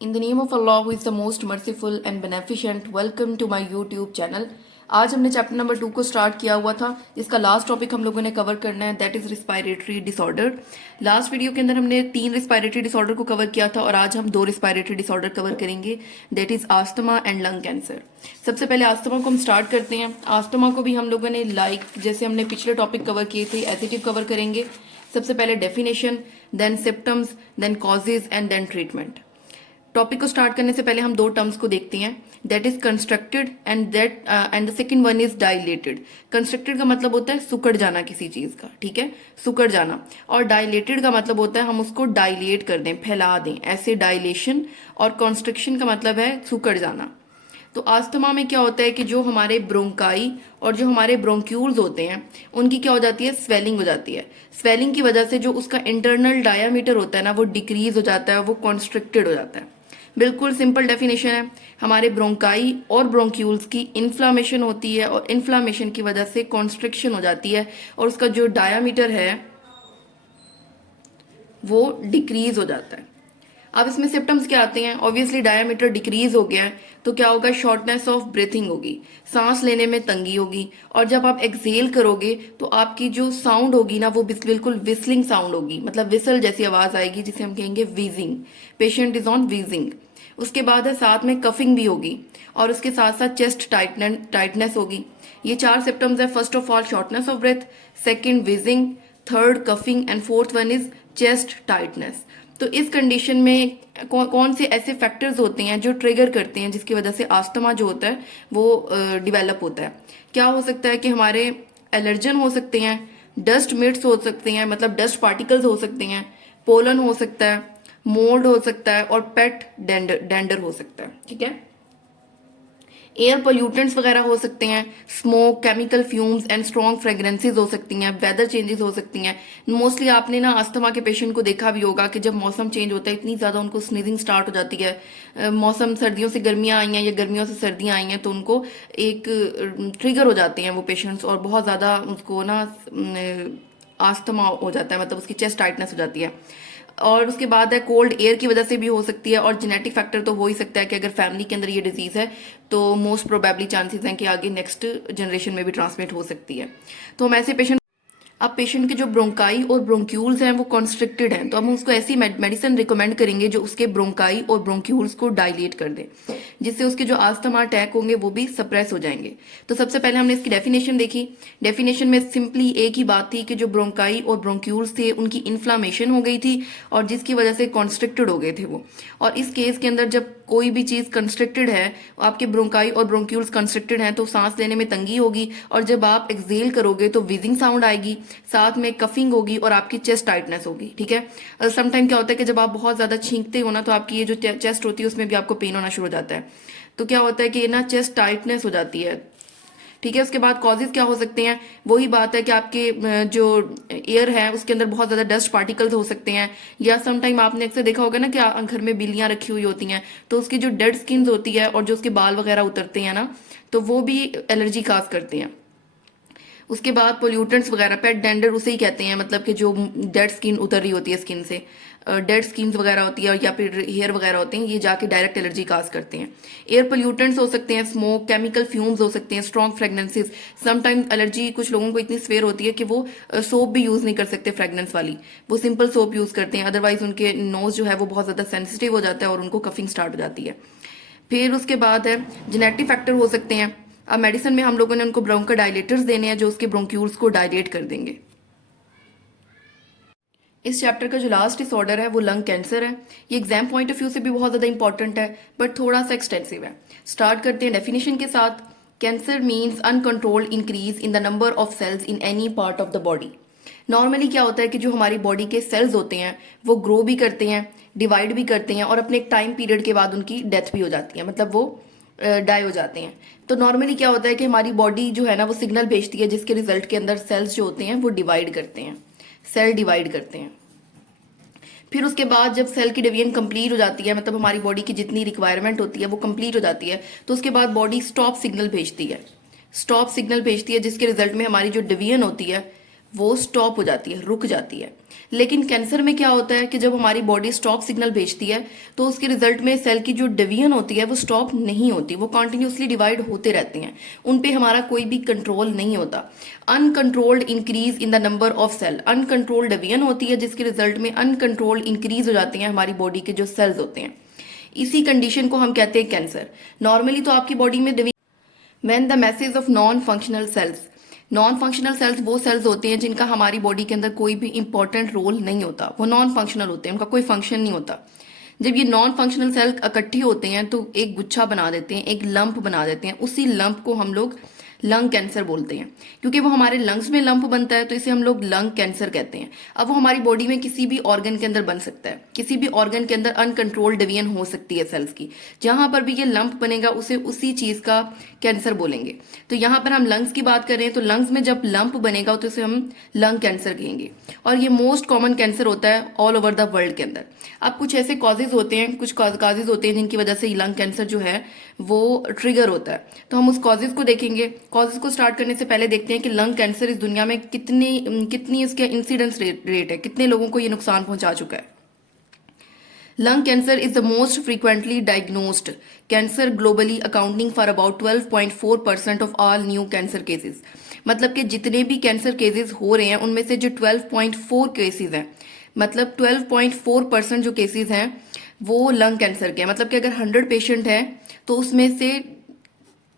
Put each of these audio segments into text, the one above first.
In the name of Allah who is the most merciful and beneficent, welcome to my YouTube channel. आज हमने chapter number 2 को start किया हुआ था। इसका लास्ट टॉपिक हम लोगों ने कवर करना है, that is respiratory disorder. Last video के अंदर हमने 3 रिस्पायरेटरी डिसऑर्डर को कवर किया था और आज हम 2 रिस्पायरेटरी डिसऑर्डर कवर करेंगे, that is asthma and lung cancer. सबसे पहले आस्थमा को हम स्टार्ट करते हैं। आस्थमा को भी हम लोगों ने जैसे हमने पिछले टॉपिक कवर किए थे एज कवर करेंगे। सबसे पहले definition, then symptoms, then causes and then treatment. Topic को स्टार्ट करने से पहले हम 2 टर्म्स को देखते हैं, that is constructed and the second one is dilated. Constructed का मतलब होता है सुकड़ जाना किसी चीज का, ठीक है, सुकड़ जाना। और डायलेटेड का मतलब होता है हम उसको डायलेट कर दें, फैला दें, ऐसे डायलेशन। और कॉन्स्ट्रिक्शन का मतलब है सुकड़ जाना। तो आस्थमा में क्या होता है कि जो हमारे ब्रोंकाई और जो हमारे ब्रोंक्यूल्स होते हैं उनकी क्या हो जाती है, स्वेलिंग हो जाती है। स्वेलिंग की वजह से जो उसका इंटरनल डायामीटर होता है ना वो डिक्रीज हो जाता है, वो कॉन्स्ट्रिक्टेड हो जाता है। बिल्कुल सिंपल डेफिनेशन है, हमारे ब्रोंकाई और ब्रोंक्यूल्स की इन्फ्लामेशन होती है और इन्फ्लामेशन की वजह से कॉन्स्ट्रिक्शन हो जाती है और उसका जो डायामीटर है वो डिक्रीज हो जाता है। अब इसमें सिम्टम्स क्या आते हैं, ऑब्वियसली डायामीटर डिक्रीज हो गया है तो क्या होगा, शॉर्टनेस ऑफ ब्रीथिंग होगी, सांस लेने में तंगी होगी। और जब आप एक्सेल करोगे तो आपकी जो साउंड होगी ना वो बिल्कुल विस्लिंग साउंड होगी, मतलब विसल जैसी आवाज आएगी जिसे हम कहेंगे wheezing. Patient is on wheezing. उसके बाद है साथ में कफिंग भी होगी और उसके साथ साथ चेस्ट टाइटनेस होगी। ये 4 सिम्टम्स है। First of all shortness of breath, second wheezing, third coughing and fourth one is chest tightness. तो इस कंडीशन में कौन से ऐसे फैक्टर्स होते हैं जो ट्रिगर करते हैं जिसकी वजह से आस्थमा जो होता है वो डिवेलप होता है। क्या हो सकता है कि हमारे एलर्जन हो सकते हैं, डस्ट मिट्स हो सकते हैं, मतलब डस्ट पार्टिकल्स हो सकते हैं, पोलन हो सकता है, मोल्ड हो सकता है और पेट डेंडर हो सकता है, ठीक है। एयर पोल्यूटेंट्स वगैरह हो सकते हैं, smoke, chemical fumes and strong fragrances हो सकती हैं, वेदर चेंजेस हो सकती हैं। मोस्टली आपने ना अस्थमा के पेशेंट को देखा भी होगा कि जब मौसम चेंज होता है इतनी ज़्यादा उनको स्नीजिंग स्टार्ट हो जाती है। मौसम सर्दियों से गर्मियाँ आई हैं या गर्मियों से सर्दियाँ आई हैं तो उनको एक ट्रिगर हो जाते हैं वो पेशेंट्स और बहुत ज़्यादा उसको ना आस्थमा हो जाता है, मतलब उसकी चेस्ट टाइटनेस हो जाती है। और उसके बाद है कोल्ड एयर की वजह से भी हो सकती है और जेनेटिक फैक्टर तो हो ही सकता है कि अगर फैमिली के अंदर ये डिजीज है तो मोस्ट प्रोबेबली चांसेस हैं कि आगे नेक्स्ट जनरेशन में भी ट्रांसमिट हो सकती है। तो हम ऐसे पेशेंट, अब पेशेंट के जो ब्रोंकाई और ब्रोंक्यूल्स हैं वो कॉन्स्ट्रिक्टेड हैं तो हम उसको ऐसी मेडिसिन रिकमेंड करेंगे जो उसके ब्रोंकाई और ब्रोंक्यूल्स को डायलेट कर दे, जिससे उसके जो आस्थमा अटैक होंगे वो भी सप्रेस हो जाएंगे। तो सबसे पहले हमने इसकी डेफिनेशन देखी। डेफिनेशन में सिंपली एक ही बात थी कि जो ब्रोंकाई और ब्रोंक्यूल्स थे उनकी इन्फ्लामेशन हो गई थी और जिसकी वजह से कॉन्स्ट्रिक्टेड हो गए थे वो। और इस केस के अंदर जब कोई भी चीज कंस्ट्रिक्टेड है, आपके ब्रोंकाई और ब्रोंक्यूल्स कंस्ट्रिक्टेड हैं तो सांस लेने में तंगी होगी और जब आप एक्सेल करोगे तो विजिंग साउंड आएगी, साथ में कफिंग होगी और आपकी चेस्ट टाइटनेस होगी, ठीक है। समटाइम क्या होता है कि जब आप बहुत ज्यादा छींकते हो ना तो आपकी ये जो चेस्ट होती है उसमें भी आपको पेन होना शुरू हो जाता है। तो क्या होता है कि ये ना चेस्ट टाइटनेस हो जाती है, ठीक है। उसके बाद कॉजेज क्या हो सकते हैं, वही बात है कि आपके जो एयर है उसके अंदर बहुत ज्यादा डस्ट पार्टिकल्स हो सकते हैं, या समटाइम आपने अक्सर देखा होगा ना कि घर में बिल्लियां रखी हुई होती हैं तो उसकी जो डेड स्किन होती है और जो उसके बाल वगैरह उतरते हैं ना तो वो भी एलर्जी काज करते हैं। उसके बाद पोल्यूटेंट्स वगैरह, पेट डेंडर उसे ही कहते हैं, मतलब कि जो डेड स्किन उतर रही होती है स्किन से, डेड स्किन वगैरह होती है या फिर हेयर वगैरह होते हैं, ये जाके डायरेक्ट एलर्जी काज करते हैं। एयर पोल्यूटेंट्स हो सकते हैं, स्मोक, केमिकल फ्यूम्स हो सकते हैं, स्ट्रॉन्ग फ्रेगनेंसेज। समटाइम्स एलर्जी कुछ लोगों को इतनी स्वेयर होती है कि वो सोप भी यूज नहीं कर सकते फ्रेगनेंस वाली, वो सिंपल सोप यूज करते हैं, अदरवाइज उनके नोज जो है वो बहुत ज्यादा सेंसिटिव हो जाता है और उनको कफिंग स्टार्ट हो जाती है। फिर उसके बाद है जेनेटिक फैक्टर हो सकते हैं। अब मेडिसिन में हम लोगों ने उनको ब्रोंकोडाइलेटर्स देने हैं जो उसके ब्रोंक्यूल्स को डायलेट कर देंगे। इस चैप्टर का जो लास्ट डिसऑर्डर है वो लंग कैंसर है। ये एग्जाम पॉइंट ऑफ व्यू से भी बहुत ज़्यादा इंपॉर्टेंट है बट थोड़ा सा एक्सटेंसिव है। स्टार्ट करते हैं डेफिनेशन के साथ। Cancer means uncontrolled increase in the number of cells in any part of the body. Normally क्या होता है कि जो हमारी बॉडी के सेल्स होते हैं वो ग्रो भी करते हैं, डिवाइड भी करते हैं और अपने एक टाइम पीरियड के बाद उनकी डेथ भी हो जाती है, मतलब वो डाई हो जाते हैं। तो नॉर्मली क्या होता है कि हमारी बॉडी जो है ना वो सिग्नल भेजती है जिसके रिजल्ट के अंदर सेल्स जो होते हैं वो डिवाइड करते हैं, सेल डिवाइड करते हैं। फिर उसके बाद जब सेल की डिवीजन कंप्लीट हो जाती है, मतलब हमारी बॉडी की जितनी रिक्वायरमेंट होती है वो कंप्लीट हो जाती है, तो उसके बाद बॉडी स्टॉप सिग्नल भेजती है, स्टॉप सिग्नल भेजती है जिसके रिजल्ट में हमारी जो डिवीजन होती है वो स्टॉप हो जाती है, रुक जाती है। लेकिन कैंसर में क्या होता है कि जब हमारी बॉडी स्टॉप सिग्नल भेजती है तो उसके रिजल्ट में सेल की जो डिवीजन होती है वो स्टॉप नहीं होती, वो कॉन्टिन्यूसली डिवाइड होते रहते हैं, उन पे हमारा कोई भी कंट्रोल नहीं होता। Uncontrolled increase in the number of cell, uncontrolled division होती है जिसके रिजल्ट में अनकंट्रोल्ड इंक्रीज हो जाते हैं हमारी बॉडी के जो सेल्स होते हैं। इसी कंडीशन को हम कहते हैं कैंसर। नॉर्मली तो आपकी बॉडी में when the message of non functional cells, non functional cells वो सेल्स होते हैं जिनका हमारी बॉडी के अंदर कोई भी इंपॉर्टेंट रोल नहीं होता, वो नॉन फंक्शनल होते हैं, उनका कोई फंक्शन नहीं होता। जब ये नॉन फंक्शनल सेल इकट्ठी होते हैं तो एक गुच्छा बना देते हैं, एक लंप बना देते हैं, उसी लंप को हम लोग लंग कैंसर बोलते हैं। क्योंकि वो हमारे लंग्स में लंप बनता है तो इसे हम लोग लंग कैंसर कहते हैं। अब वो हमारी बॉडी में किसी भी ऑर्गन के अंदर बन सकता है, किसी भी ऑर्गन के अंदर अनकंट्रोल्ड डिवीजन हो सकती है सेल्स की, जहां पर भी ये लंप बनेगा उसे उसी चीज का कैंसर बोलेंगे। तो यहाँ पर हम लंग्स की बात करें तो लंग्स में जब लंप बनेगा तो उसे हम लंग कैंसर कहेंगे। और ये मोस्ट कॉमन कैंसर होता है ऑल ओवर द वर्ल्ड के अंदर। अब कुछ ऐसे कॉजेज होते हैं, कुछ कॉजेज होते हैं जिनकी वजह से लंग कैंसर जो है वो ट्रिगर होता है, तो हम उस कॉजेज को देखेंगे। कॉजेज को स्टार्ट करने से पहले देखते हैं कि लंग कैंसर इस दुनिया में कितनी इसका इंसिडेंस रेट है, कितने लोगों को ये नुकसान पहुंचा चुका है। Lung cancer is the most frequently diagnosed cancer globally, accounting for about 12.4% of all new cancer cases. मतलब कि जितने भी कैंसर केसेस हो रहे हैं उनमें से जो 12.4 केसेस हैं, मतलब 12.4% जो केसेस हैं वो लंग कैंसर के हैं। मतलब कि अगर 100 पेशेंट हैं तो उसमें से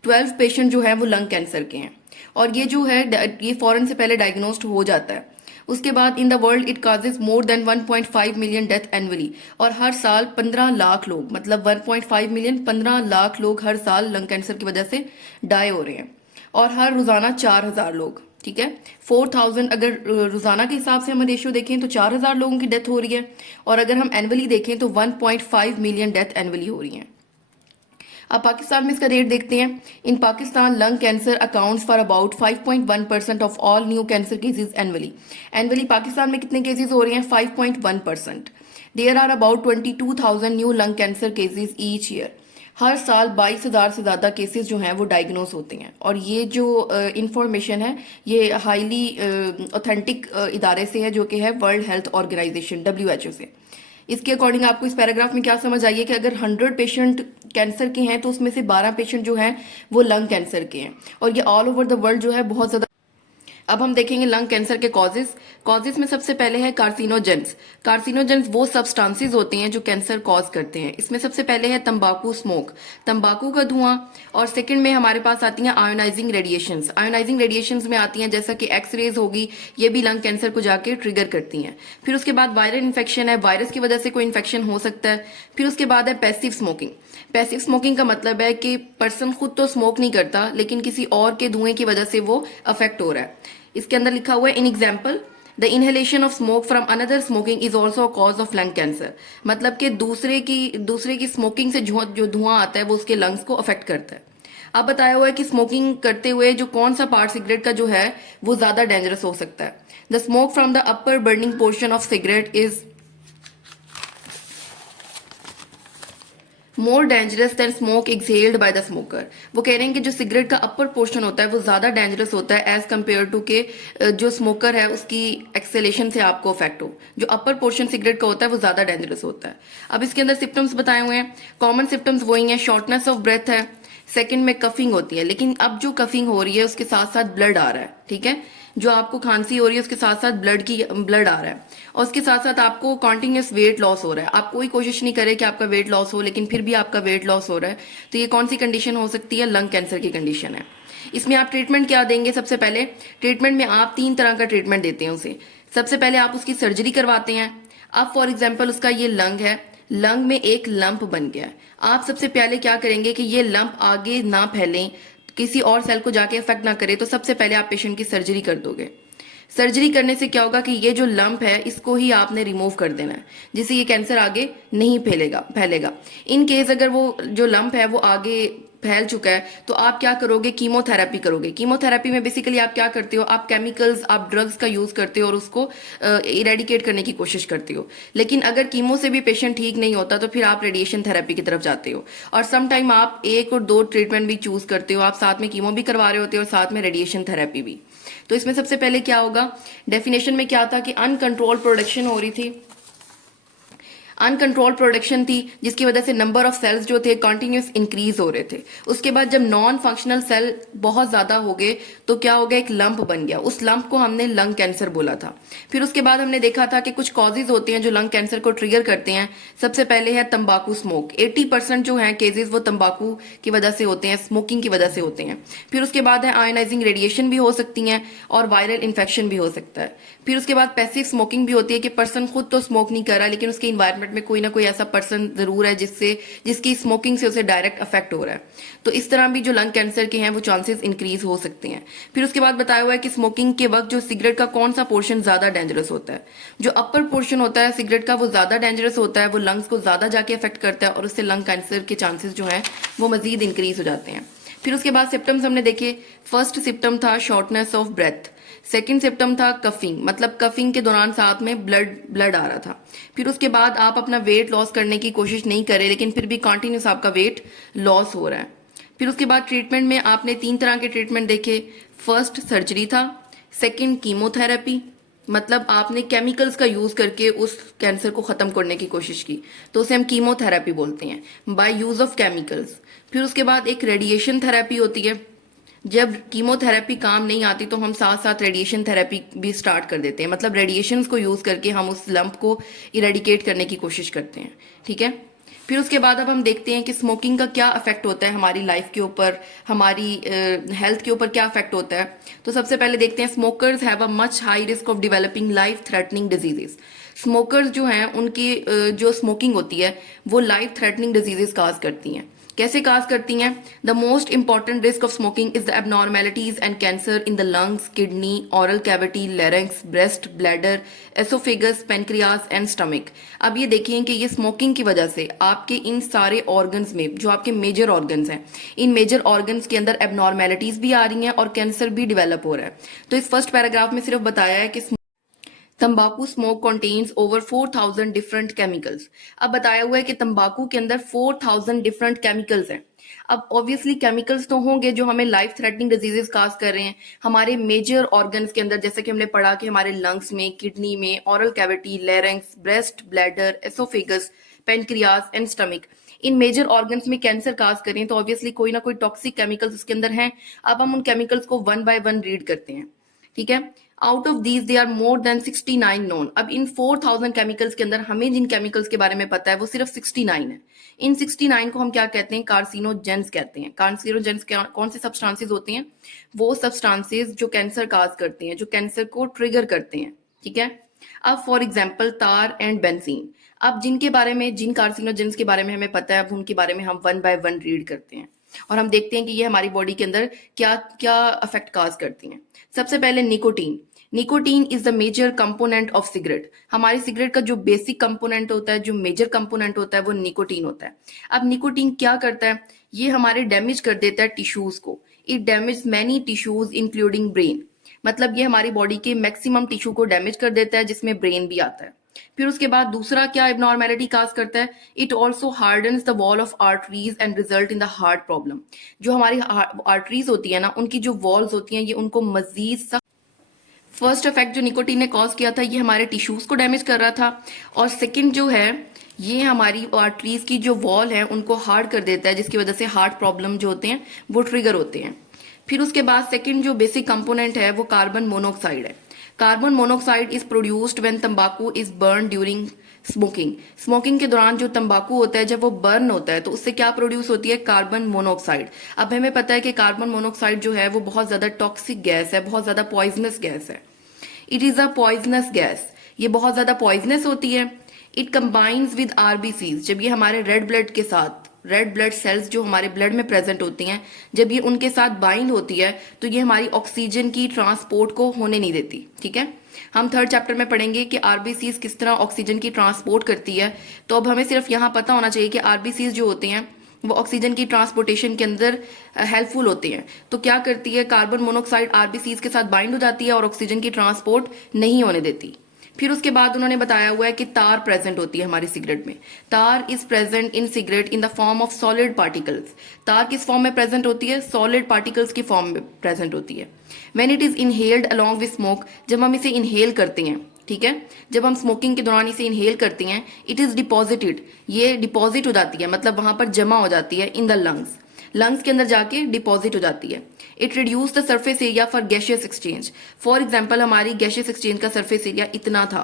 12 पेशेंट जो है वो लंग कैंसर के हैं। और ये जो है ये फौरन से पहले डायग्नोस्ड हो जाता है। उसके बाद in the world it causes more than 1.5 million death annually, और हर साल 15 लाख लोग, मतलब 1.5 मिलियन 15 लाख लोग हर साल लंग कैंसर की वजह से डाई हो रहे हैं। और हर रोजाना 4000 लोग, ठीक है, 4000 अगर रोजाना के हिसाब से हम रेशियो देखें तो 4000 लोगों की डेथ हो रही है, और अगर हम एनुअली देखें तो 1.5 मिलियन डेथ एनुअली हो रही है। अब पाकिस्तान में इसका रेट देखते हैं। In Pakistan lung cancer accounts for about 5.1% of all new cancer cases annually. Annually Pakistan में कितने केसेस हो रहे हैं? 5.1%। There are about 22,000 new lung cancer cases each year. हर साल 22,000 से ज़्यादा केसेस जो हैं वो डायग्नोस होते हैं। और ये जो इंफॉर्मेशन है ये हाईली ऑथेंटिक इदारे से है जो कि है वर्ल्ड हेल्थ ऑर्गेनाइजेशन WHO से। इसके अकॉर्डिंग आपको इस पैराग्राफ में क्या समझ आई है कि अगर 100 पेशेंट कैंसर के हैं तो उसमें से 12 पेशेंट जो हैं वो लंग कैंसर के हैं, और ये ऑल ओवर द वर्ल्ड जो है बहुत ज़्यादा। अब हम देखेंगे लंग कैंसर के कॉजेज में सबसे पहले है कार्सिनोजेंस। कार्सिनोजेंस वो सब्सटेंसेस होते हैं जो कैंसर कॉज करते हैं। इसमें सबसे पहले है तंबाकू स्मोक, तंबाकू का धुआं। और सेकंड में हमारे पास आती हैं आयोनाइजिंग रेडिएशंस। आयोनाइजिंग रेडिएशंस में आती हैं जैसा कि एक्सरेज होगी, ये भी लंग कैंसर को जाके ट्रिगर करती हैं। फिर उसके बाद वायरल इन्फेक्शन है, वायरस की वजह से कोई इन्फेक्शन हो सकता है। फिर उसके बाद है पैसिव स्मोकिंग। पैसिव स्मोकिंग का मतलब है कि पर्सन खुद तो स्मोक नहीं करता लेकिन किसी और के धुएं की वजह से वो अफेक्ट हो रहा है। इसके अंदर लिखा हुआ है in example the inhalation of smoke from another smoking is also a cause of lung cancer. मतलब कि दूसरे की स्मोकिंग से जो धुआं आता है वो उसके लंग्स को अफेक्ट करता है। अब बताया हुआ है कि स्मोकिंग करते हुए जो कौन सा पार्ट सिगरेट का जो है वो ज्यादा डेंजरस हो सकता है। The smoke from the upper burning portion of cigarette is more dangerous than smoke exhaled by the smoker. वो कह रहे हैं कि जो सिगरेट का अपर पोर्शन होता है वो ज्यादा डेंजरस होता है एज कम्पेयर टू के जो स्मोकर है उसकी एक्सेलेशन से आपको अफेक्ट हो। जो अपर पोर्शन सिगरेट का होता है वो ज्यादा डेंजरस होता है। अब इसके अंदर सिम्टम्स बताए हुए हैं। कॉमन सिम्टम्स वही हैं, शॉर्टनेस ऑफ ब्रेथ है, सेकंड में कफिंग होती है, लेकिन अब जो कफिंग हो रही है उसके साथ साथ ब्लड आ रहा है, ठीक है। जो आपको खांसी हो रही है उसके साथ साथ ब्लड आ रहा है, और उसके साथ साथ आपको कॉन्टिन्यूस वेट लॉस हो रहा है। आप कोई कोशिश नहीं करें कि आपका वेट लॉस हो लेकिन फिर भी आपका वेट लॉस हो रहा है, तो ये कौन सी कंडीशन हो सकती है? लंग कैंसर की कंडीशन है। इसमें आप ट्रीटमेंट क्या देंगे? सबसे पहले ट्रीटमेंट में आप 3 तरह का ट्रीटमेंट देते हैं उसे। सबसे पहले आप उसकी सर्जरी करवाते हैं। अब फॉर एग्जाम्पल उसका ये लंग है, लंग में एक लंप बन गया है। आप सबसे पहले क्या करेंगे कि ये लंप आगे ना फैलें, किसी और सेल को जाके इफेक्ट ना करे, तो सबसे पहले आप पेशेंट की सर्जरी कर दोगे। सर्जरी करने से क्या होगा कि ये जो लंप है इसको ही आपने रिमूव कर देना है, जिससे ये कैंसर आगे नहीं फैलेगा। इन केस अगर वो जो लंप है वो आगे फैल चुका है तो आप क्या करोगे? कीमोथेरेपी करोगे। कीमोथेरेपी में बेसिकली आप क्या करते हो? आप केमिकल्स, आप ड्रग्स का यूज करते हो और उसको इरेडिकेट करने की कोशिश करते हो। लेकिन अगर कीमो से भी पेशेंट ठीक नहीं होता तो फिर आप रेडिएशन थेरेपी की तरफ जाते हो, और सम टाइम आप 1 और 2 ट्रीटमेंट भी चूज करते हो। आप साथ में कीमो भी करवा रहे होते हो और साथ में रेडिएशन थेरेपी भी। तो इसमें सबसे पहले क्या होगा, डेफिनेशन में क्या था कि अनकंट्रोल प्रोडक्शन हो रही थी, अनकंट्रोल प्रोडक्शन थी, जिसकी वजह से नंबर ऑफ सेल्स जो थे कंटिन्यूस इंक्रीज हो रहे थे। उसके बाद जब नॉन फंक्शनल सेल बहुत ज़्यादा हो गए तो क्या हो गया, एक लंप बन गया, उस लंप को हमने लंग कैंसर बोला था। फिर उसके बाद हमने देखा था कि कुछ कॉजेज होते हैं जो लंग कैंसर को ट्रिगर करते हैं। सबसे पहले है तंबाकू स्मोक, 80% जो है केसेस वो तंबाकू की वजह से होते हैं, स्मोकिंग की वजह से होते हैं। फिर उसके बाद है आयोनाइजिंग रेडिएशन भी हो सकती हैं और वायरल इन्फेक्शन भी हो सकता है। फिर उसके बाद पैसिव स्मोकिंग भी होती है कि पर्सन खुद तो स्मोक नहीं कर रहा लेकिन उसके इन्वायरमेंट में कोई ना कोई ऐसा पर्सन जरूर है जिसकी स्मोकिंग से उसे डायरेक्ट अफेक्ट हो रहा है। तो इस तरह भी जो लंग कैंसर के हैं वो चांसेस इंक्रीज हो सकते हैं। फिर उसके बाद बताया हुआ है कि स्मोकिंग के वक्त जो सिगरेट का कौन सा पोर्शन ज्यादा डेंजरस होता है। जो अपर पोर्शन होता है सिगरेट का वो ज्यादा डेंजरस होता है, वो लंग्स को ज्यादा जाके अफेक्ट करता है और उससे लंग कैंसर के चांसेस जो है वो मजीद इंक्रीज हो जाते हैं। फिर उसके बाद सिम्टम्स हमने देखे, फर्स्ट सिम्टम था shortness of breath, second symptom था कफिंग, मतलब कफिंग के दौरान साथ में ब्लड आ रहा था। फिर उसके बाद आप अपना वेट लॉस करने की कोशिश नहीं कर रहे लेकिन फिर भी कंटिन्यूस आपका वेट लॉस हो रहा है। फिर उसके बाद ट्रीटमेंट में आपने 3 तरह के ट्रीटमेंट देखे, फर्स्ट सर्जरी था, सेकेंड कीमोथेरेपी, मतलब आपने केमिकल्स का यूज करके उस कैंसर को खत्म करने की कोशिश की, तो उसे हम कीमोथेरेपी बोलते हैं, बाय यूज ऑफ केमिकल्स। फिर उसके बाद एक रेडिएशन थेरेपी होती है, जब कीमोथेरेपी काम नहीं आती तो हम साथ साथ रेडिएशन थेरेपी भी स्टार्ट कर देते हैं, मतलब रेडिएशंस को यूज करके हम उस लंप को इरेडिकेट करने की कोशिश करते हैं। ठीक है, फिर उसके बाद अब हम देखते हैं कि स्मोकिंग का क्या इफेक्ट होता है हमारी लाइफ के ऊपर, हमारी हेल्थ के ऊपर क्या इफेक्ट होता है। तो सबसे पहले देखते हैं, smokers have a much high risk of developing life threatening diseases. Smokers जो हैं उनकी जो स्मोकिंग होती है वो लाइफ थ्रेटनिंग डिजीजेस काज करती हैं। कैसे काज करती हैं? The most important risk of smoking is the abnormalities and cancer in the lungs, kidney, oral cavity, larynx, breast, bladder, oesophagus, pancreas and stomach. अब ये देखिए कि ये स्मोकिंग की वजह से आपके इन सारे ऑर्गन्स में, जो आपके मेजर ऑर्गन्स हैं, इन मेजर ऑर्गन्स के अंदर एबनॉर्मेलिटीज भी आ रही हैं और कैंसर भी डेवलप हो रहा है। तो इस फर्स्ट पैराग्राफ में सिर्फ बताया है कि तंबाकू smoke contains over 4000 different chemicals. अब बताया हुआ है कि तंबाकू के अंदर 4000 डिफरेंट केमिकल्स हैं। अब ऑब्वियसली केमिकल्स तो होंगे जो हमें लाइफ थ्रेटनिंग डिजीजेस काज कर रहे हैं हमारे मेजर ऑर्गन्स के अंदर, जैसे कि हमने पढ़ा कि हमारे लंग्स में, किडनी में, oral cavity, larynx, breast, bladder, oesophagus, pancreas and stomach. इन मेजर ऑर्गन्स में कैंसर काज करें तो ऑब्वियसली कोई ना कोई टॉक्सिक केमिकल्स उसके अंदर हैं। अब हम उन केमिकल्स को वन बाय वन रीड करते हैं। ठीक है, out of these they are more than 69 known. अब इन 4000 केमिकल्स के अंदर हमें जिन केमिकल्स के बारे में पता है वो सिर्फ 69 है। इन 69 को हम क्या कहते हैं? कार्सिनोजेंस कहते हैं। कार्सिनोजेंस कौन से सब्सटेंसेस होते हैं? वो सब्सटेंसेस जो कैंसर काज करते हैं, जो कैंसर को ट्रिगर करते हैं। ठीक है, अब फॉर एग्जाम्पल तार एंड बेंजीन। अब जिनके बारे में, जिन कार्सिनोजेंस के बारे में हमें पता है, अब उनके बारे में हम वन बाय वन रीड करते हैं और हम देखते हैं कि ये हमारी बॉडी के अंदर क्या क्या अफेक्ट काज करती हैं। सबसे पहले nicotine. Nicotine is the major component of cigarette. हमारी सिगरेट का जो बेसिक कंपोनेंट होता है, जो मेजर कंपोनेंट होता है, वो निकोटीन होता है। अब निकोटीन क्या करता है? ये हमारे डैमेज कर देता है टिश्यूज को। It damage many tissues including brain, मतलब ये हमारी बॉडी के मैक्सिमम टिश्यू को डैमेज कर देता है जिसमें ब्रेन भी आता है। फिर उसके बाद दूसरा क्या एबनॉर्मेलिटी काज करता है? It also hardens the wall of arteries and result in the heart problem. जो हमारी आर्टरीज होती है ना, उनकी जो वॉल्स होती हैं, ये उनको मजीद फर्स्ट इफेक्ट जो निकोटीन ने कॉज किया था ये हमारे टिश्यूज को डैमेज कर रहा था, और सेकंड जो है ये हमारी आर्टरीज की जो वॉल है उनको हार्ड कर देता है, जिसकी वजह से हार्ट प्रॉब्लम जो होते हैं वो ट्रिगर होते हैं। फिर उसके बाद सेकंड जो बेसिक कंपोनेंट है वो कार्बन मोनोऑक्साइड है। Carbon monoxide is produced when तंबाकू is burn during smoking. Smoking के दौरान जो तंबाकू होता है जब वो बर्न होता है तो उससे क्या प्रोड्यूस होती है? Carbon monoxide. अब हमें पता है कि कार्बन मोनोऑक्साइड जो है वो बहुत ज्यादा टॉक्सिक गैस है, बहुत ज्यादा पॉइजनस गैस है। It is a poisonous gas, ये बहुत ज्यादा पॉइजनस होती है। It combines with RBCs. जब ये हमारे रेड ब्लड के साथ, रेड ब्लड सेल्स जो हमारे ब्लड में प्रेजेंट होती हैं, जब ये उनके साथ बाइंड होती है तो ये हमारी ऑक्सीजन की ट्रांसपोर्ट को होने नहीं देती। ठीक है, हम थर्ड चैप्टर में पढ़ेंगे कि आरबीसीज किस तरह ऑक्सीजन की ट्रांसपोर्ट करती है। तो अब हमें सिर्फ यहाँ पता होना चाहिए कि आरबीसीज जो होते हैं वो ऑक्सीजन की ट्रांसपोर्टेशन के अंदर हेल्पफुल होते हैं। तो क्या करती है? कार्बन मोनोऑक्साइड आरबीसीज के साथ बाइंड हो जाती है और ऑक्सीजन की ट्रांसपोर्ट नहीं होने देती। फिर उसके बाद उन्होंने बताया हुआ है कि तार प्रेजेंट होती है हमारी सिगरेट में। तार is present in cigarette in the form of solid particles. तार किस फॉर्म में प्रेजेंट होती है? सॉलिड पार्टिकल्स की फॉर्म में प्रेजेंट होती है। When it is inhaled along with smoke, जब हम इसे इनहेल करते हैं, ठीक है, जब हम स्मोकिंग के दौरान इसे इनहेल करते हैं, इट इज डिपॉजिटेड, ये डिपॉजिट हो जाती है, मतलब वहां पर जमा हो जाती है इन द लंग्स, लंग्स के अंदर जाके डिपॉजिट हो जाती है। It reduce the surface area for gaseous exchange. For example हमारी गैशियस एक्सचेंज का सरफेस एरिया इतना था,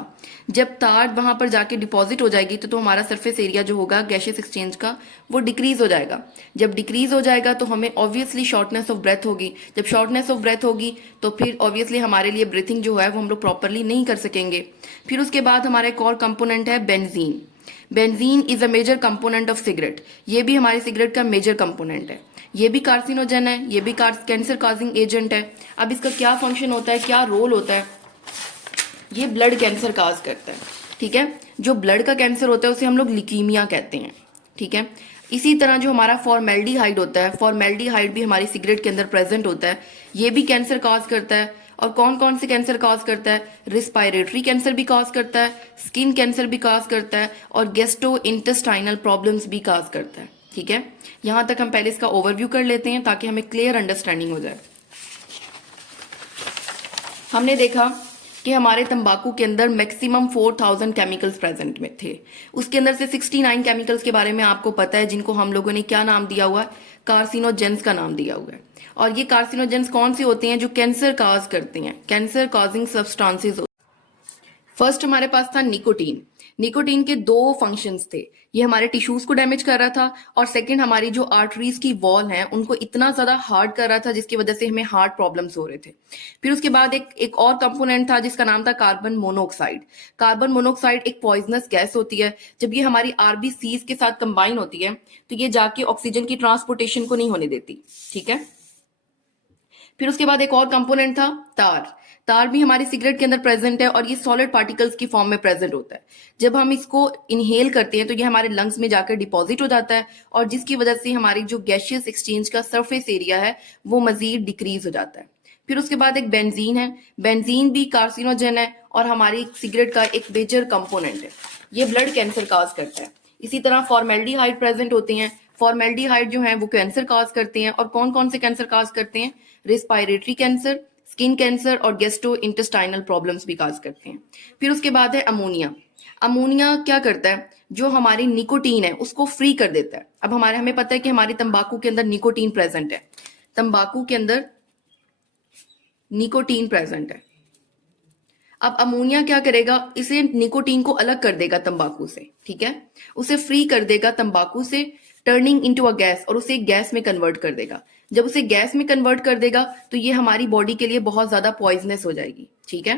जब तार वहां पर जाके डिपॉजिट हो जाएगी तो हमारा सरफेस एरिया जो होगा गैशियस एक्सचेंज का वो डिक्रीज हो जाएगा। जब डिक्रीज हो जाएगा तो हमें ऑब्वियसली शॉर्टनेस ऑफ ब्रेथ होगी। जब शॉर्टनेस ऑफ ब्रेथ होगी तो फिर ऑब्वियसली हमारे लिए ब्रीथिंग जो है वो हम लोग प्रॉपरली नहीं कर सकेंगे। फिर उसके बाद हमारा एक और कंपोनेंट है benzene. Benzene is a major component of cigarette. ये भी हमारी सिगरेट का मेजर कंपोनेंट है। ये भी कार्सिनोजन है, ये भी कैंसर काजिंग एजेंट है। अब इसका क्या फंक्शन होता है, क्या रोल होता है? ये ब्लड कैंसर काज करता है, ठीक है। जो ब्लड का कैंसर होता है उसे हम लोग लिकीमिया कहते हैं, ठीक है। इसी तरह जो हमारा फॉर्मेल्डिहाइड होता है, फॉर्मेल्डिहाइड भी हमारी सिगरेट के अंदर प्रेजेंट होता है, ये भी कैंसर काज करता है। और कौन कौन से कैंसर काज करता है? रिस्पायरेटरी कैंसर भी काज करता है, स्किन कैंसर भी काज करता है, और गेस्ट्रो इंटेस्टाइनल प्रॉब्लम्स भी काज करता है, ठीक है। यहां तक हम पहले इसका ओवरव्यू कर लेते हैं ताकि हमें क्लियर अंडरस्टैंडिंग हो जाए। हमने देखा कि हमारे तंबाकू के अंदर मैक्सिमम 4000 केमिकल्स प्रेजेंट में थे। उसके अंदर से 69 केमिकल्स के बारे में आपको पता है, जिनको हम लोगों ने क्या नाम दिया हुआ है? कार्सिनोजेंस का नाम दिया हुआ है। और ये कार्सिनोजेंस कौन से होते हैं? जो कैंसर काज करते हैं, कैंसर कॉजिंग सब्सटेंसेस। फर्स्ट हमारे पास था निकोटीन। निकोटीन के दो फंक्शंस थे, ये हमारे टिश्यूज को डैमेज कर रहा था, और सेकंड हमारी जो आर्टरीज की वॉल है उनको इतना ज्यादा हार्ड कर रहा था जिसकी वजह से हमें हार्ट प्रॉब्लम्स हो रहे थे। फिर उसके बाद एक और कंपोनेंट था जिसका नाम था कार्बन मोनोऑक्साइड। कार्बन मोनोऑक्साइड एक पॉइजनस गैस होती है। जब ये हमारी आरबीसीज के साथ कंबाइन होती है तो ये जाके ऑक्सीजन की ट्रांसपोर्टेशन को नहीं होने देती, ठीक है। फिर उसके बाद एक और कंपोनेंट था तार। तार भी हमारी सिगरेट के अंदर प्रेजेंट है और ये सॉलिड पार्टिकल्स की फॉर्म में प्रेजेंट होता है। जब हम इसको इनहेल करते हैं तो ये हमारे लंग्स में जाकर डिपॉजिट हो जाता है, और जिसकी वजह से हमारी जो गैशियस एक्सचेंज का सरफेस एरिया है वो मजीद डिक्रीज हो जाता है। फिर उसके बाद एक बेंजीन है। बेंजीन भी कार्सिनोजन है और हमारी सिगरेट का एक मेजर कंपोनेंट है। ये ब्लड कैंसर काज करता है। इसी तरह फॉर्मेल्डिहाइड प्रेजेंट होते हैं। फॉर्मेल्डिहाइड जो है वो कैंसर काज करते हैं, और कौन कौन से कैंसर काज करते हैं? रिस्पायरेटरी कैंसर, स्किन कैंसर और गेस्ट्रो इंटेस्टाइनल प्रॉब्लम्स भी काज करते हैं। फिर उसके बाद है अमोनिया। अमोनिया क्या करता है? जो हमारी निकोटीन है उसको फ्री कर देता है। अब हमें पता है कि हमारी तंबाकू के अंदर निकोटीन प्रेजेंट है, तंबाकू के अंदर निकोटीन प्रेजेंट है। अब अमोनिया क्या करेगा? इसे निकोटीन को अलग कर देगा तंबाकू से, ठीक है, उसे फ्री कर देगा तंबाकू से, टर्निंग इनटू अ गैस, और उसे गैस में कन्वर्ट कर देगा। जब उसे गैस में कन्वर्ट कर देगा तो ये हमारी बॉडी के लिए बहुत ज्यादा पॉइजनस हो जाएगी, ठीक है।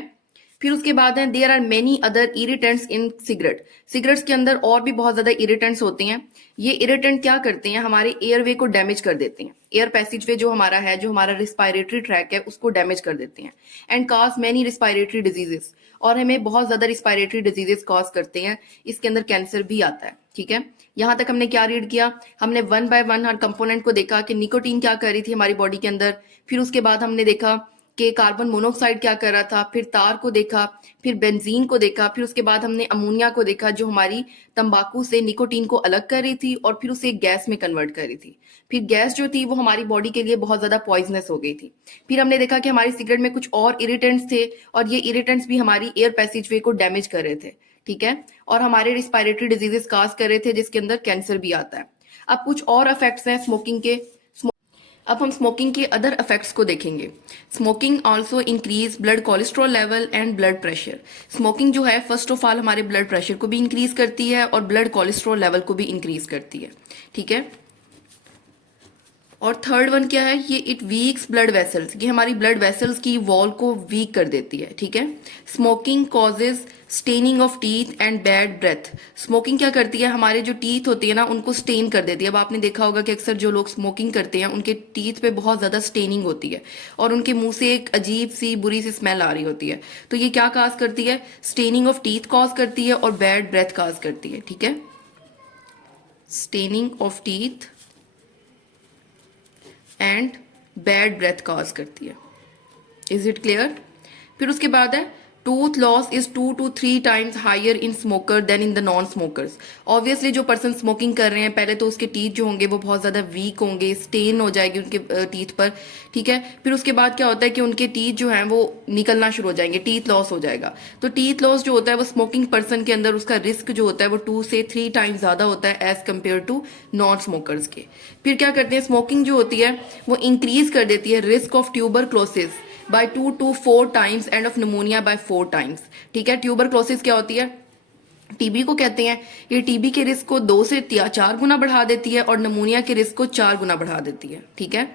फिर उसके बाद है there are many other irritants in cigarette. Cigarettes के अंदर और भी बहुत ज्यादा इरिटेंट्स होते हैं। ये इरिटेंट क्या करते हैं? हमारे एयरवे को डैमेज कर देते हैं। एयर पैसेजवे जो हमारा है, जो हमारा रिस्पायरेटरी ट्रैक है, उसको डैमेज कर देते हैं, and cause many respiratory diseases, और हमें बहुत ज्यादा रिस्पायरेटरी डिजीजेस कॉज करते हैं। इसके अंदर कैंसर भी आता है, ठीक है। यहां तक हमने क्या रीड किया? हमने one by one her component को देखा कि निकोटीन क्या कर रही थी हमारी बॉडी के अंदर। फिर उसके बाद हमने देखा कि कार्बन मोनोऑक्साइड क्या कर रहा था, फिर तार को देखा, फिर बेंजीन को देखा, फिर उसके बाद हमने अमोनिया को देखा जो हमारी तंबाकू से निकोटीन को अलग कर रही थी और फिर उसे गैस में कन्वर्ट कर रही थी। फिर गैस जो थी वो हमारी बॉडी के लिए बहुत ज्यादा पॉइजनस हो गई थी। फिर हमने देखा कि हमारी सिगरेट में कुछ और इरिटेंट्स थे, और ये इरिटेंट्स भी हमारी एयर पैसेजवे को डैमेज कर रहे थे, ठीक है, और हमारे रिस्पायरेटरी डिजीजेस काज कर रहे थे जिसके अंदर कैंसर भी आता है। अब कुछ और इफेक्ट्स हैं स्मोकिंग के। अब हम स्मोकिंग के अदर इफेक्ट्स को देखेंगे। Smoking also increase blood cholesterol level and blood pressure. Smoking जो है फर्स्ट ऑफ ऑल हमारे ब्लड प्रेशर को भी इंक्रीज करती है और ब्लड कोलेस्ट्रॉल लेवल को भी इंक्रीज करती है, ठीक है। और थर्ड वन क्या है? ये इट वीक्स ब्लड वेसल्स, ये हमारी ब्लड वेसल्स की वॉल को वीक कर देती है, ठीक है। Smoking causes staining of teeth and bad breath. Smoking क्या करती है? हमारे जो टीथ होती है ना उनको स्टेन कर देती है। अब आपने देखा होगा कि अक्सर जो लोग स्मोकिंग करते हैं उनके टीथ पे बहुत ज्यादा स्टेनिंग होती है और उनके मुंह से एक अजीब सी बुरी सी स्मेल आ रही होती है। तो ये क्या काज करती है? स्टेनिंग ऑफ टीथ कॉज करती है और बैड ब्रेथ काज करती है, ठीक है। Staining of teeth and bad breath cause करती है। Is it clear? फिर उसके बाद है tooth loss is 2 to 3 times higher in smoker than in the non smokers. Obviously जो पर्सन स्मोकिंग कर रहे हैं पहले तो उसके टीथ जो होंगे वो बहुत ज़्यादा वीक होंगे, स्टेन हो जाएगी उनके टीथ पर, ठीक है। फिर उसके बाद क्या होता है कि उनके टीथ जो हैं वो निकलना शुरू हो जाएंगे, टीथ लॉस हो जाएगा। तो टीथ लॉस जो होता है वो स्मोकिंग पर्सन के अंदर उसका रिस्क जो होता है वो 2 से 3 times ज़्यादा होता है as compare to non smokers के। फिर क्या करते हैं, स्मोकिंग जो होती है वो इंक्रीज कर देती है risk of tuberculosis by 2 to 4 times and of pneumonia by 4 times, ठीक है। ट्यूबरक्लोसिस क्या होती है, टीबी को कहते हैं। ये टीबी के रिस्क को 2 से 4 गुना बढ़ा देती है और निमोनिया के रिस्क को 4 गुना बढ़ा देती है, ठीक है।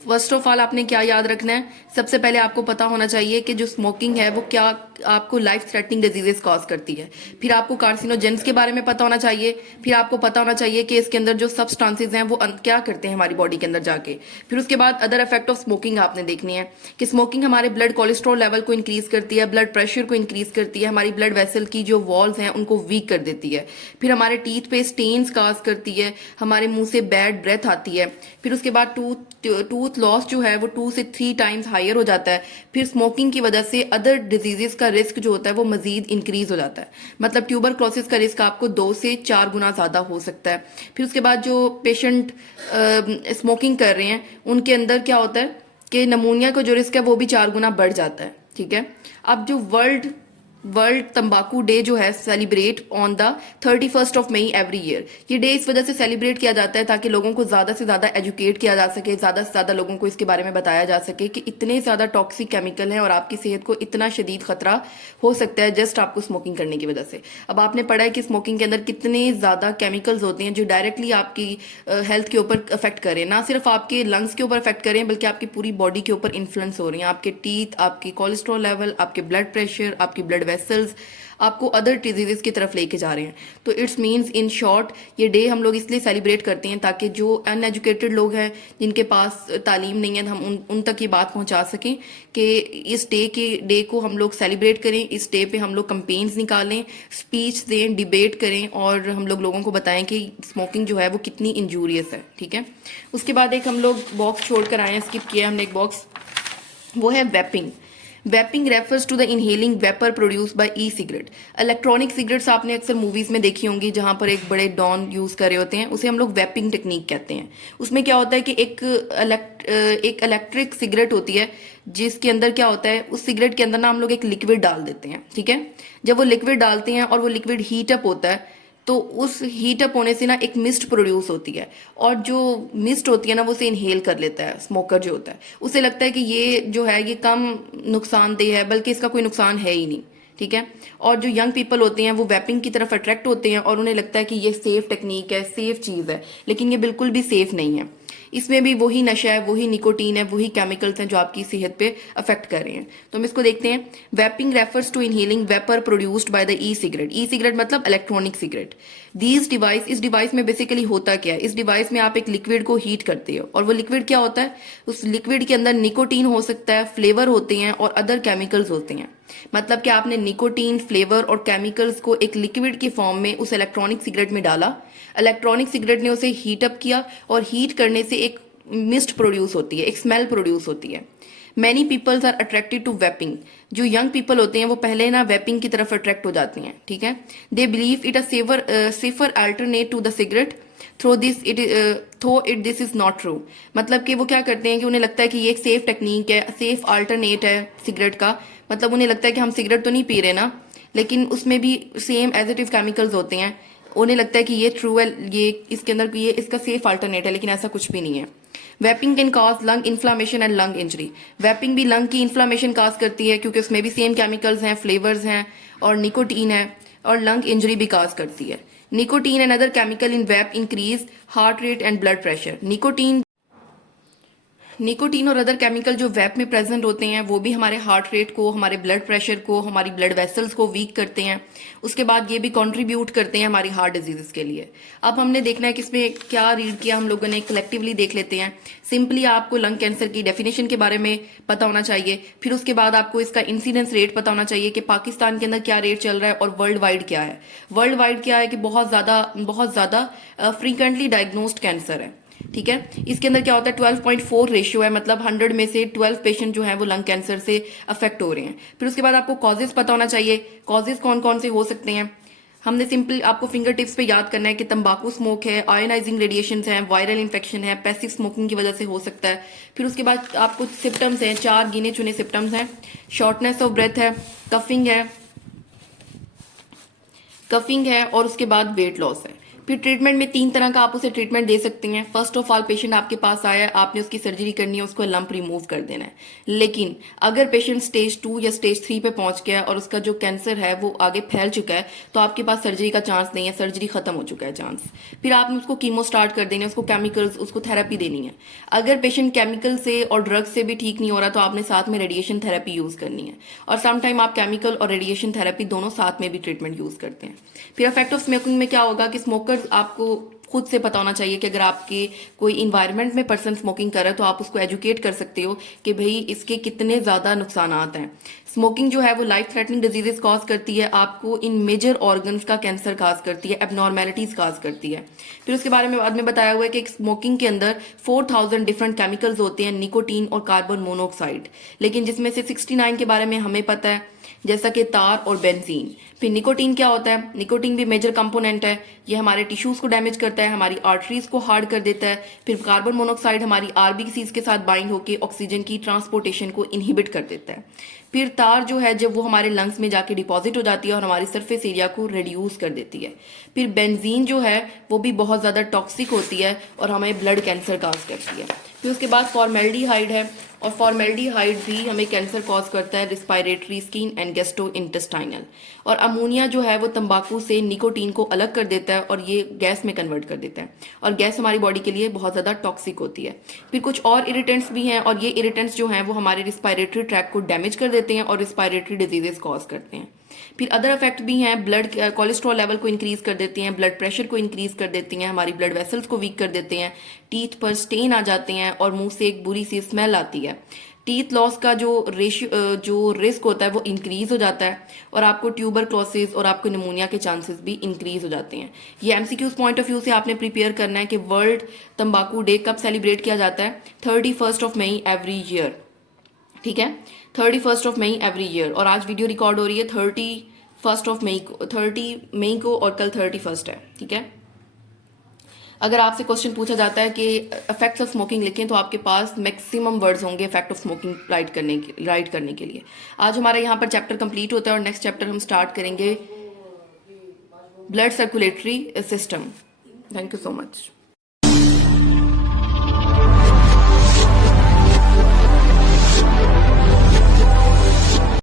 फर्स्ट ऑफ ऑल आपने क्या याद रखना है, सबसे पहले आपको पता होना चाहिए कि जो स्मोकिंग है वो क्या आपको लाइफ थ्रेटनिंग डिजीजेस कॉज करती है। फिर आपको कार्सिनोजेंस के बारे में पता होना चाहिए। फिर आपको पता होना चाहिए कि इसके अंदर जो सब्सटेंसेस हैं वो क्या करते हैं हमारी बॉडी के अंदर जाके। फिर उसके बाद अदर इफेक्ट ऑफ स्मोकिंग आपने देखनी है कि स्मोकिंग हमारे ब्लड कोलेस्ट्रॉल लेवल को इंक्रीज करती है, ब्लड प्रेशर को इंक्रीज करती है, हमारी ब्लड वेसल की जो वॉल्स हैं उनको वीक कर देती है। फिर हमारे टीथ पे स्टेन्स काज करती है, हमारे मुंह से बैड ब्रेथ आती है। फिर उसके बाद टूथ लॉस जो है वो 2 से 3 times हायर हो जाता है। फिर स्मोकिंग की वजह से अदर डिजीजेस का रिस्क जो होता है वो मजीद इंक्रीज हो जाता है, मतलब ट्यूबरक्लोसिस का रिस्क आपको 2 से 4 गुना ज़्यादा हो सकता है। फिर उसके बाद जो पेशेंट स्मोकिंग कर रहे हैं उनके अंदर क्या होता है कि नमूनिया का जो रिस्क है वो भी 4 गुना बढ़ जाता है, ठीक है। अब जो वर्ल्ड तंबाकू डे जो है celebrate on the 31st of मई एवरी ईयर, ये डे इस वजह से सेलिब्रेट किया जाता है ताकि लोगों को ज़्यादा से ज़्यादा एजुकेट किया जा सके, ज़्यादा से ज़्यादा लोगों को इसके बारे में बताया जा सके कि इतने ज़्यादा टॉक्सिक केमिकल हैं और आपकी सेहत को इतना शदीद खतरा हो सकता है जस्ट आपको स्मोकिंग करने की वजह से। अब आपने पढ़ा है कि स्मोकिंग के अंदर कितने ज़्यादा केमिकल्स होते हैं जो डायरेक्टली आपकी हेल्थ के ऊपर अफेक्ट करें, ना सिर्फ आपके लंग्स के ऊपर अफेक्ट करें बल्कि आपकी पूरी बॉडी के ऊपर इन्फ्लुएंस हो रही हैं। आपके टीथ, आपकी कोलेस्ट्रॉल लेवल, आपके ब्लड प्रेशर, आपकी ब्लड वेसल्स आपको अदर डिजीजेस की तरफ लेके जा रहे हैं। तो इट्स मीन्स इन शॉर्ट ये डे हम लोग इसलिए सेलिब्रेट करते हैं ताकि जो अनएजुकेटेड लोग हैं जिनके पास तालीम नहीं है हम उन तक ये बात पहुंचा सकें कि इस डे को हम लोग सेलिब्रेट करें। इस डे पे हम लोग कंपेन्स निकालें, स्पीच दें, डिबेट करें और हम लोग लोगों को बताएं कि स्मोकिंग जो है वो कितनी इंजूरियस है, ठीक है। उसके बाद एक हम लोग बॉक्स छोड़ कर आए हैं, स्किप किया हमने एक बॉक्स, वो है vaping. Vaping refers to the inhaling vapour produce by e cigarette. Electronic cigarettes आपने अक्सर मूवीज में देखी होंगी जहां पर एक बड़े डॉन यूज कर रहे होते हैं, उसे हम लोग वेपिंग टेक्निक कहते हैं। उसमें क्या होता है कि एक इलेक्ट्रिक सिगरेट होती है जिसके अंदर क्या होता है, उस सिगरेट के अंदर ना हम लोग एक लिक्विड डाल देते हैं, ठीक है। जब वो लिक्विड डालते हैं और वो लिक्विड हीट अप होता है तो उस हीट अप होने से ना एक मिस्ट प्रोड्यूस होती है और जो मिस्ट होती है ना वो उसे इनहेल कर लेता है स्मोकर जो होता है। उसे लगता है कि ये जो है ये कम नुकसानदेह है बल्कि इसका कोई नुकसान है ही नहीं, ठीक है। और जो यंग पीपल होते हैं वो वेपिंग की तरफ अट्रैक्ट होते हैं और उन्हें लगता है कि ये सेफ टेक्निक है, सेफ चीज़ है, लेकिन ये बिल्कुल भी सेफ नहीं है। इसमें भी वही नशा है, वही निकोटीन है, वही केमिकल्स हैं जो आपकी सेहत पे अफेक्ट कर रहे हैं। तो हम इसको देखते हैं। Vaping refers to inhaling vapour produced by the e cigarette. E cigarette मतलब इलेक्ट्रॉनिक सिगरेट। इस डिवाइस में बेसिकली होता क्या है, इस डिवाइस में आप एक लिक्विड को हीट करते हो और वो लिक्विड क्या होता है, उस लिक्विड के अंदर निकोटीन हो सकता है, फ्लेवर होते हैं और अदर केमिकल्स होते हैं। मतलब कि आपने निकोटीन, फ्लेवर और केमिकल्स को एक लिक्विड की फॉर्म में उस इलेक्ट्रॉनिक सिगरेट में डाला, इलेक्ट्रॉनिक सिगरेट ने उसे हीट अप किया और हीट करने से एक मिस्ट प्रोड्यूस होती है, एक स्मेल प्रोड्यूस होती है। Many peoples are attracted to vaping. जो यंग पीपल होते हैं वो पहले ना वेपिंग की तरफ अट्रैक्ट हो जाती हैं, ठीक है। They believe it a safer alternate to the cigarette through it this is not true. मतलब कि वो क्या करते हैं कि उन्हें लगता है कि ये एक सेफ टेक्निक है, सेफ अल्टरनेट है सिगरेट का। मतलब उन्हें लगता है कि हम सिगरेट तो नहीं पी रहे ना, लेकिन उसमें भी सेम एजिटिव केमिकल्स होते हैं। उन्हें लगता है कि ये ट्रू है, ये इसके अंदर ये इसका सेफ अल्टरनेट है, लेकिन ऐसा कुछ भी नहीं है। Vaping can cause lung inflammation and lung injury. Vaping भी लंग की इन्फ्लामेशन कॉज करती है क्योंकि उसमें भी सेम केमिकल्स हैं, फ्लेवर्स हैं और निकोटीन है, और लंग इंजरी भी कॉज करती है। Nicotine and other chemical in vape increase heart rate and blood pressure. Nicotine और अदर केमिकल जो वेप में प्रेजेंट होते हैं वो भी हमारे हार्ट रेट को, हमारे ब्लड प्रेशर को, हमारी ब्लड वेसल्स को वीक करते हैं। उसके बाद ये भी कंट्रीब्यूट करते हैं हमारी हार्ट डिजीजेस के लिए। अब हमने देखना है कि इसमें क्या रीड किया हम लोगों ने, कलेक्टिवली देख लेते हैं। सिंपली आपको लंग कैंसर की डेफिनेशन के बारे में पता होना चाहिए, फिर उसके बाद आपको इसका इंसिडेंस रेट पता होना चाहिए कि पाकिस्तान के अंदर क्या रेट चल रहा है और वर्ल्ड वाइड क्या है। वर्ल्ड वाइड क्या है कि बहुत ज़्यादा फ्रीक्वेंटली डायग्नोस्ड कैंसर है। ठीक है। इसके अंदर क्या होता है 12.4 रेशियो है, मतलब 100 में से 12 पेशेंट जो है वो लंग कैंसर से अफेक्ट हो रहे हैं। फिर उसके बाद आपको कॉजेज पता होना चाहिए, कॉजेज कौन कौन से हो सकते हैं। हमने सिंपल आपको फिंगर टिप्स पे याद करना है कि तंबाकू स्मोक है, आयोनाइजिंग रेडिएशन है, वायरल इन्फेक्शन है, पैसिव स्मोकिंग की वजह से हो सकता है। फिर उसके बाद आपको सिम्टम्स हैं, 4 गिने चुने सिम्टम्स हैं। शॉर्टनेस ऑफ ब्रेथ है, कफिंग है, और उसके बाद वेट लॉस है। फिर ट्रीटमेंट में 3 तरह का आप उसे ट्रीटमेंट दे सकते हैं। फर्स्ट ऑफ ऑल, पेशेंट आपके पास आया है, आपने उसकी सर्जरी करनी है, उसको लंप रिमूव कर देना है। लेकिन अगर पेशेंट स्टेज 2 या स्टेज 3 पे पहुंच गया और उसका जो कैंसर है वो आगे फैल चुका है, तो आपके पास सर्जरी का चांस नहीं है, सर्जरी खत्म हो चुका है चांस। फिर आपने उसको कीमो स्टार्ट कर देना है, उसको केमिकल्स, उसको थेरेपी देनी है। अगर पेशेंट केमिकल से और ड्रग से भी ठीक नहीं हो रहा, तो आपने साथ में रेडिएशन थेरेपी यूज करनी है। और समटाइम आप केमिकल और रेडिएशन थेरेपी दोनों साथ में भी ट्रीटमेंट यूज करते हैं। फिर इफेक्ट ऑफ स्मोकिंग में क्या होगा कि स्मोकर्स, आपको खुद से पता होना चाहिए कि अगर आपके कोई इन्वायरमेंट में पर्सन स्मोकिंग कर रहा है तो आप उसको एजुकेट कर सकते हो कि भाई इसके कितने ज्यादा नुकसानात हैं। स्मोकिंग जो है वो लाइफ थ्रेटनिंग डिजीजेस कॉज करती है, आपको इन मेजर ऑर्गन्स का कैंसर कॉज करती है, एबनॉर्मेलिटीज कॉज करती है। फिर उसके बारे में बाद में बताया हुआ है कि स्मोकिंग के अंदर 4000 डिफरेंट केमिकल्स होते हैं, निकोटीन और कार्बन मोनोऑक्साइड, लेकिन जिसमें से 69 के बारे में हमें पता है, जैसा कि तार और बेंजीन। फिर निकोटीन क्या होता है, निकोटीन भी मेजर कंपोनेंट है, ये हमारे टिश्यूज को डैमेज करता है, हमारी आर्टरीज को हार्ड कर देता है। फिर कार्बन मोनोऑक्साइड हमारी आरबीसीज के साथ बाइंड होकर ऑक्सीजन की ट्रांसपोर्टेशन को इनहिबिट कर देता है। फिर तार जो है जब वो हमारे लंग्स में जाके डिपॉजिट हो जाती है और हमारी सरफेस एरिया को रिड्यूस कर देती है। फिर बेंजीन जो है वो भी बहुत ज़्यादा टॉक्सिक होती है और हमें ब्लड कैंसर कॉज करती है। फिर उसके बाद फॉर्मेल्डिहाइड है, और फॉर्मेल्डिहाइड भी हमें कैंसर कॉज करता है, respiratory, skin and gastro intestinal. और अमोनिया जो है वो तंबाकू से निकोटीन को अलग कर देता है और ये गैस में कन्वर्ट कर देता है, और गैस हमारी बॉडी के लिए बहुत ज़्यादा टॉक्सिक होती है। फिर कुछ और इरिटेंट्स भी हैं, और ये इरिटेंट्स जो हैं वो हमारे रिस्पायरेटरी ट्रैक को डैमेज कर देते हैं और रिस्पायरेटरी डिजीजेस कॉज करते हैं। फिर अदर इफेक्ट भी हैं, ब्लड कोलेस्ट्रॉल लेवल को इंक्रीज कर देती हैं, ब्लड प्रेशर को इंक्रीज कर देती हैं, हमारी ब्लड वेसल्स को वीक कर देते हैं, टीथ पर स्टेन आ जाते हैं और मुंह से एक बुरी सी स्मेल आती है। टीथ लॉस का जो जो रिस्क होता है वो इंक्रीज हो जाता है, और आपको ट्यूबरक्लोसिस और आपको निमोनिया के चांसेस भी इंक्रीज हो जाते हैं। ये एमसीक्यूज पॉइंट ऑफ व्यू से आपने प्रिपेयर करना है कि वर्ल्ड तंबाकू डे कब सेलिब्रेट किया जाता है, 31 ऑफ मई एवरी ईयर। ठीक है, 31 ऑफ मई एवरी ईयर। और आज वीडियो रिकॉर्ड हो रही है 30 मई को और कल 31 है। ठीक है, अगर आपसे क्वेश्चन पूछा जाता है कि इफेक्ट्स ऑफ स्मोकिंग लिखें, तो आपके पास मैक्सिमम वर्ड्स होंगे इफेक्ट ऑफ स्मोकिंग राइट करने के लिए। आज हमारा यहाँ पर चैप्टर कंप्लीट होता है और नेक्स्ट चैप्टर हम स्टार्ट करेंगे blood circulatory system. Thank you so much.